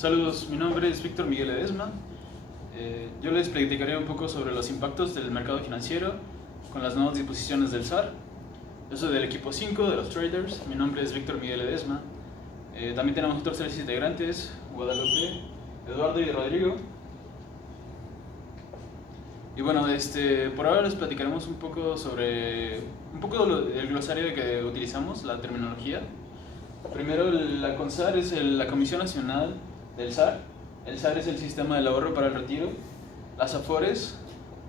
Saludos, mi nombre es Víctor Miguel Ledesma. Yo les platicaré un poco sobre los impactos del mercado financiero con las nuevas disposiciones del SAR. Yo soy del equipo 5 de los traders. Mi nombre es Víctor Miguel Ledesma. También tenemos otros 3 integrantes: Guadalupe, Eduardo y Rodrigo. Y bueno, por ahora les platicaremos un poco sobre el glosario que utilizamos, la terminología. Primero, la CONSAR es la Comisión Nacional del SAR. El SAR es el Sistema del Ahorro para el Retiro. Las AFORES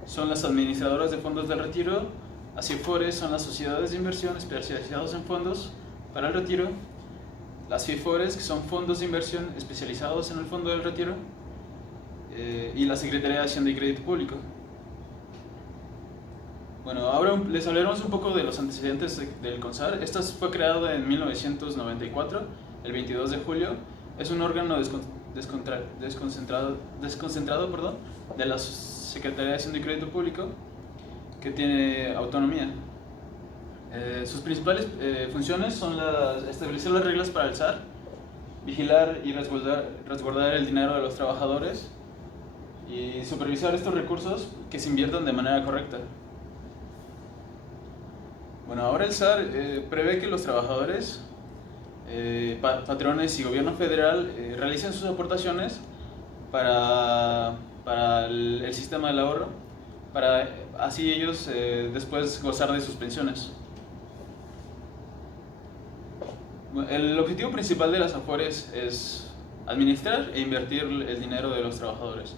son las administradoras de fondos del retiro. Las CIFORES son las sociedades de inversión especializadas en fondos para el retiro. Las FIFORES, que son fondos de inversión especializados en el fondo del retiro. Y la Secretaría de Hacienda y Crédito Público. Bueno, ahora les hablaremos un poco de los antecedentes del CONSAR. Esta fue creada en 1994, el 22 de julio. Es un órgano desconcentrado de la Secretaría de Hacienda y Crédito Público que tiene autonomía. Sus principales funciones son establecer las reglas para el SAR, vigilar y resguardar el dinero de los trabajadores y supervisar estos recursos que se inviertan de manera correcta. Bueno, ahora el SAR prevé que los trabajadores, patrones y gobierno federal realicen sus aportaciones para el sistema del ahorro, para así ellos después gozar de sus pensiones. El objetivo principal de las AFORES es administrar e invertir el dinero de los trabajadores.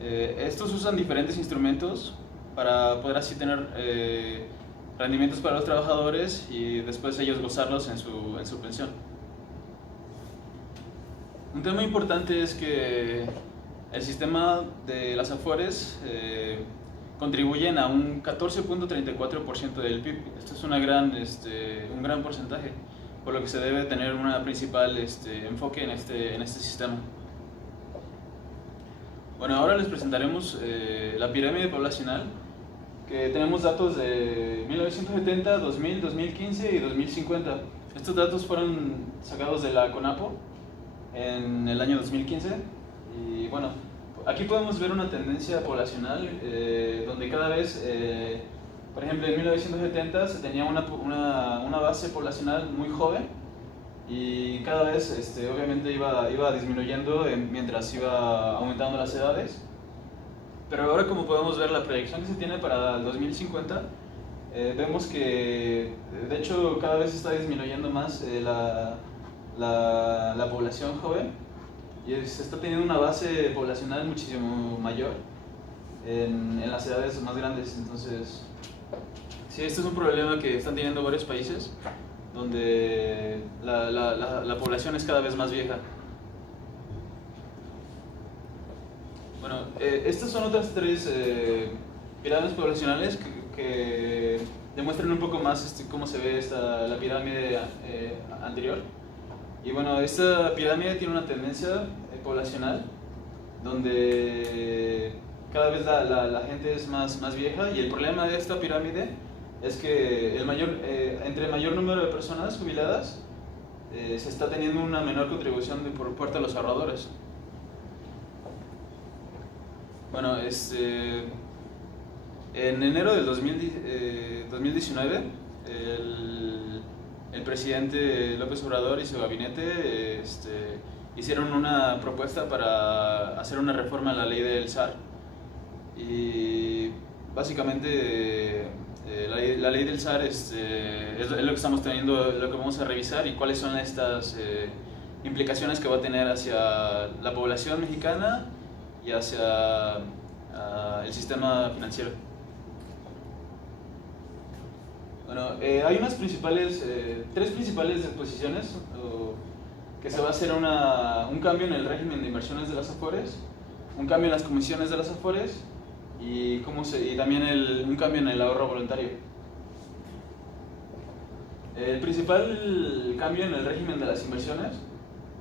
Estos usan diferentes instrumentos para poder así tener rendimientos para los trabajadores y después ellos gozarlos en su pensión. Un tema importante es que el sistema de las AFORES contribuyen a un 14.34% del PIB. Esto es un gran porcentaje, por lo que se debe tener un principal enfoque en este sistema. Bueno, ahora les presentaremos la pirámide poblacional, que tenemos datos de 1970, 2000, 2015 y 2050. Estos datos fueron sacados de la CONAPO en el año 2015 y bueno, aquí podemos ver una tendencia poblacional donde cada vez, por ejemplo, en 1970 se tenía una base poblacional muy joven y cada vez obviamente iba disminuyendo mientras iba aumentando las edades. Pero ahora, como podemos ver la proyección que se tiene para el 2050, vemos que de hecho cada vez está disminuyendo más la población joven y se está teniendo una base poblacional muchísimo mayor en las edades más grandes. Entonces, sí, este es un problema que están teniendo varios países donde la población es cada vez más vieja. Bueno, estas son otras 3 pirámides poblacionales que demuestran un poco más cómo se ve la pirámide anterior. Y bueno, esta pirámide tiene una tendencia poblacional donde cada vez la gente es más vieja, y el problema de esta pirámide es que entre mayor número de personas jubiladas se está teniendo una menor contribución por parte de los ahorradores. Bueno, en enero del 2019, el presidente López Obrador y su gabinete hicieron una propuesta para hacer una reforma a la ley del SAR. Y básicamente la ley del SAR es lo que estamos teniendo, lo que vamos a revisar y cuáles son estas implicaciones que va a tener hacia la población mexicana y hacia el sistema financiero. Bueno, hay unas 3 principales disposiciones que se va a hacer un cambio en el régimen de inversiones de las AFORES, un cambio en las comisiones de las AFORES y también un cambio en el ahorro voluntario. El principal cambio en el régimen de las inversiones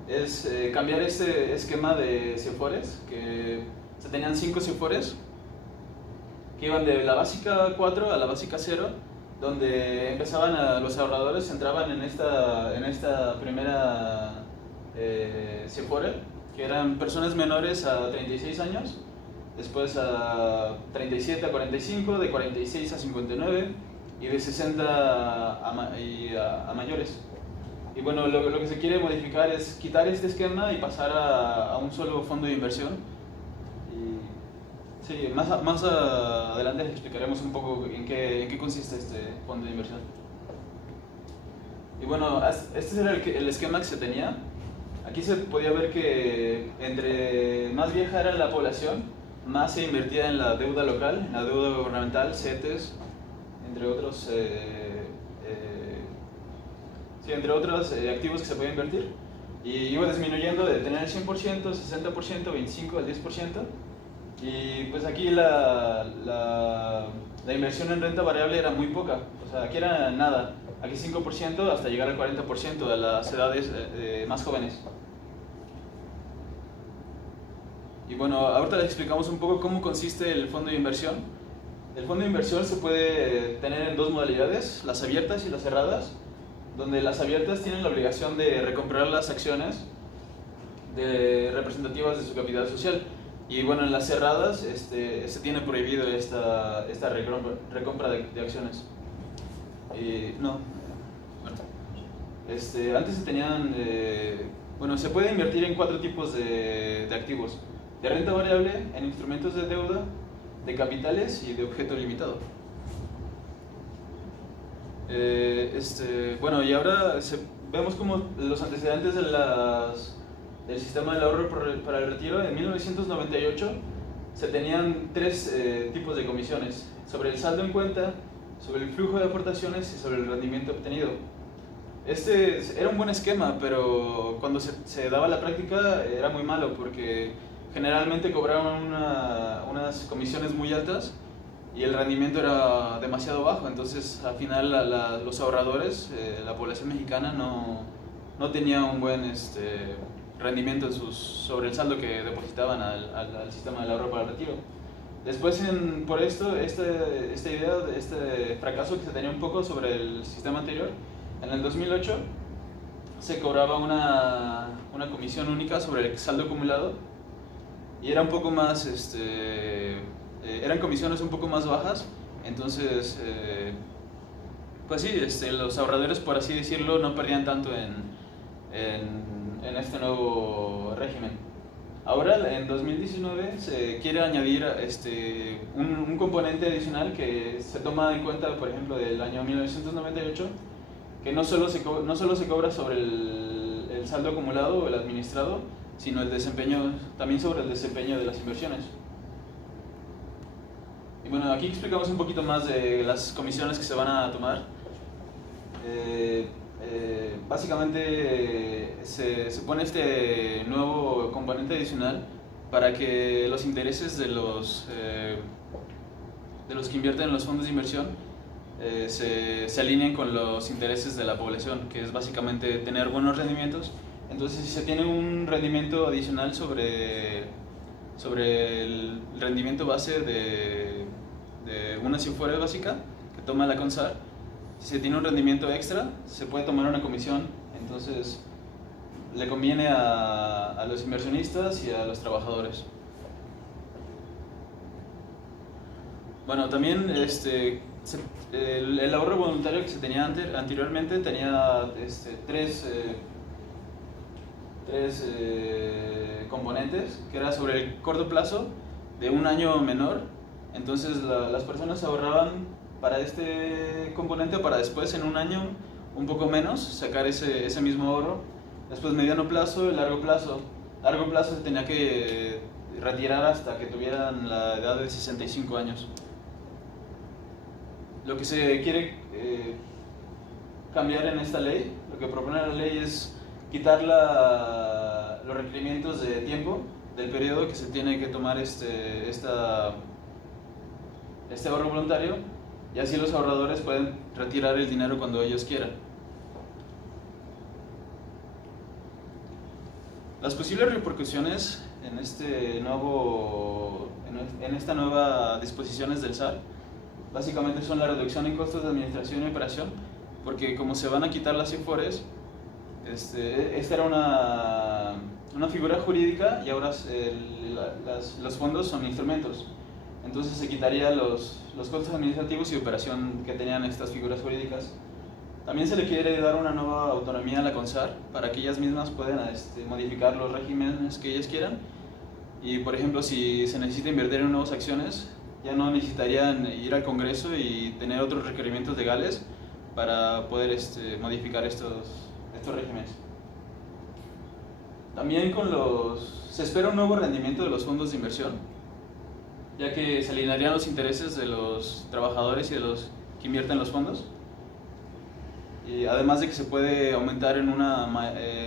es cambiar este esquema de CIFORES, que se tenían 5 CIFORES que iban de la básica 4 a la básica 0, donde los ahorradores entraban en esta primera CIFORE que eran personas menores a 36 años, después a 37 a 45, de 46 a 59 y de 60 a mayores. Y bueno, lo que se quiere modificar es quitar este esquema y pasar a un solo fondo de inversión. Y sí, más adelante les explicaremos un poco en qué consiste este fondo de inversión. Y bueno, este era el esquema que se tenía. Aquí se podía ver que entre más vieja era la población, más se invertía en la deuda local, en la deuda gubernamental, CETES, entre otros, activos que se podían invertir. Y iba disminuyendo de tener el 100%, 60%, 25% al 10%. Y pues aquí la inversión en renta variable era muy poca, o sea, aquí era nada. Aquí 5% hasta llegar al 40% de las edades más jóvenes. Y bueno, ahorita les explicamos un poco cómo consiste el fondo de inversión. El fondo de inversión se puede tener en dos modalidades, las abiertas y las cerradas, donde las abiertas tienen la obligación de recomprar las acciones representativas de su capital social. Y bueno, en las cerradas se tiene prohibido esta recompra de acciones. Antes se tenían, se puede invertir en 4 tipos de activos: de renta variable, en instrumentos de deuda, de capitales y de objeto limitado. Y ahora vemos como los antecedentes del sistema del ahorro para el retiro. En 1998 se tenían 3 tipos de comisiones: sobre el saldo en cuenta, sobre el flujo de aportaciones y sobre el rendimiento obtenido. Era un buen esquema, pero cuando se daba la práctica era muy malo, porque generalmente cobraban unas comisiones muy altas y el rendimiento era demasiado bajo. Entonces al final los ahorradores, la población mexicana, no tenía un buen rendimiento sobre el saldo que depositaban al sistema del ahorro para el retiro. Después, por esta idea, este fracaso que se tenía un poco sobre el sistema anterior, en el 2008 se cobraba una comisión única sobre el saldo acumulado, y era un poco más, eran comisiones un poco más bajas. Entonces, pues sí, los ahorradores, por así decirlo, no perdían tanto en este nuevo régimen. Ahora, en 2019, se quiere añadir un componente adicional que se toma en cuenta, por ejemplo, del año 1998, que no solo se cobra sobre el saldo acumulado o el administrado, sino también sobre el desempeño de las inversiones. Y bueno, aquí explicamos un poquito más de las comisiones que se van a tomar. Básicamente se pone este nuevo componente adicional para que los intereses de los que invierten en los fondos de inversión se alineen con los intereses de la población, que es básicamente tener buenos rendimientos. Entonces, si se tiene un rendimiento adicional sobre el rendimiento base de una Afore básica que toma la CONSAR, si se tiene un rendimiento extra, se puede tomar una comisión. Entonces, le conviene a los inversionistas y a los trabajadores. Bueno, también el ahorro voluntario que se tenía anteriormente tenía tres componentes, que era sobre el corto plazo, de un año menor. Entonces las personas ahorraban para este componente para después, en un año un poco menos, sacar ese mismo ahorro. Después, mediano plazo y largo plazo. Largo plazo se tenía que retirar hasta que tuvieran la edad de 65 años. Lo que se quiere cambiar en esta ley, lo que propone la ley, es quitar los requerimientos de tiempo del periodo que se tiene que tomar este ahorro voluntario, y así los ahorradores pueden retirar el dinero cuando ellos quieran. Las posibles repercusiones en esta nueva disposiciones del SAR básicamente son la reducción en costos de administración y operación, porque como se van a quitar las Afores, esta era una figura jurídica y ahora los fondos son instrumentos. Entonces se quitaría los costos administrativos y operación que tenían estas figuras jurídicas. También se le quiere dar una nueva autonomía a la CONSAR para que ellas mismas puedan modificar los regímenes que ellas quieran. Y por ejemplo, si se necesita invertir en nuevas acciones, ya no necesitarían ir al Congreso y tener otros requerimientos legales para poder modificar estos regímenes. También se espera un nuevo rendimiento de los fondos de inversión, ya que se alinearían los intereses de los trabajadores y de los que invierten los fondos. Y además de que se puede aumentar en una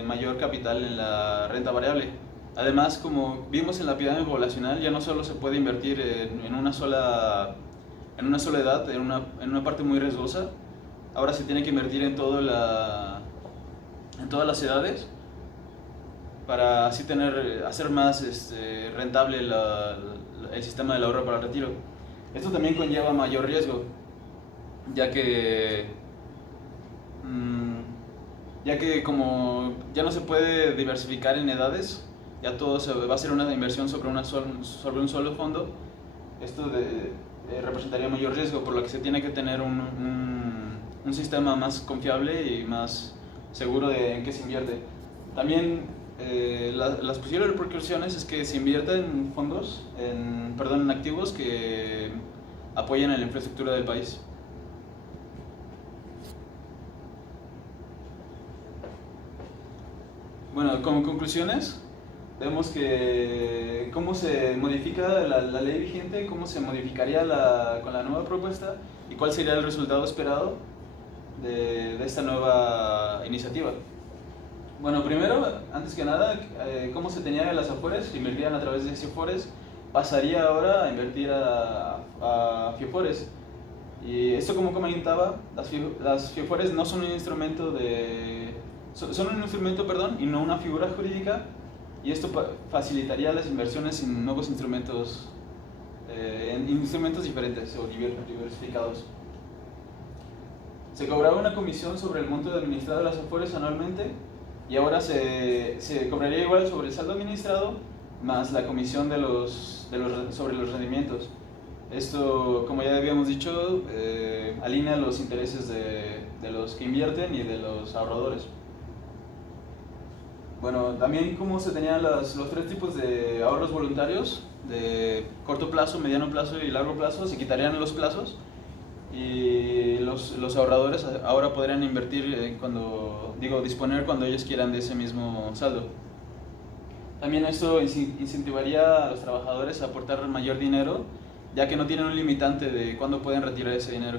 mayor capital en la renta variable. Además, como vimos en la pirámide poblacional, ya no solo se puede invertir en una sola edad, en una parte muy riesgosa. Ahora se tiene que invertir en todas las edades para así hacer más rentable el sistema del ahorro para el retiro. Esto también conlleva mayor riesgo, ya que como ya no se puede diversificar en edades, ya todo va a ser una inversión sobre un solo fondo. Esto representaría mayor riesgo, por lo que se tiene que tener un sistema más confiable y más seguro en qué se invierte. También las posibles repercusiones es que se invierta en en activos que apoyen a la infraestructura del país. Bueno, como conclusiones, vemos que cómo se modifica la ley vigente, cómo se modificaría con la nueva propuesta y cuál sería el resultado esperado de esta nueva iniciativa. Bueno, primero, antes que nada, cómo se tenía las Afores, se invertían a través de CIFORES, pasaría ahora a invertir a FIFORES. Y esto, como comentaba, las FIFORES no son un instrumento y no una figura jurídica, y esto facilitaría las inversiones en nuevos instrumentos, en instrumentos diferentes o diversificados. Se cobraba una comisión sobre el monto administrado de las Afores anualmente, y ahora se cobraría igual sobre el saldo administrado más la comisión sobre los rendimientos. Esto, como ya habíamos dicho, alinea los intereses de los que invierten y de los ahorradores. Bueno, también como se tenían los tres tipos de ahorros voluntarios, de corto plazo, mediano plazo y largo plazo, se quitarían los plazos y los ahorradores ahora podrían invertir disponer cuando ellos quieran de ese mismo saldo. También esto incentivaría a los trabajadores a aportar mayor dinero, ya que no tienen un limitante de cuándo pueden retirar ese dinero.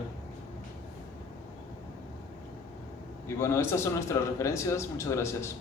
Y bueno, estas son nuestras referencias. Muchas gracias.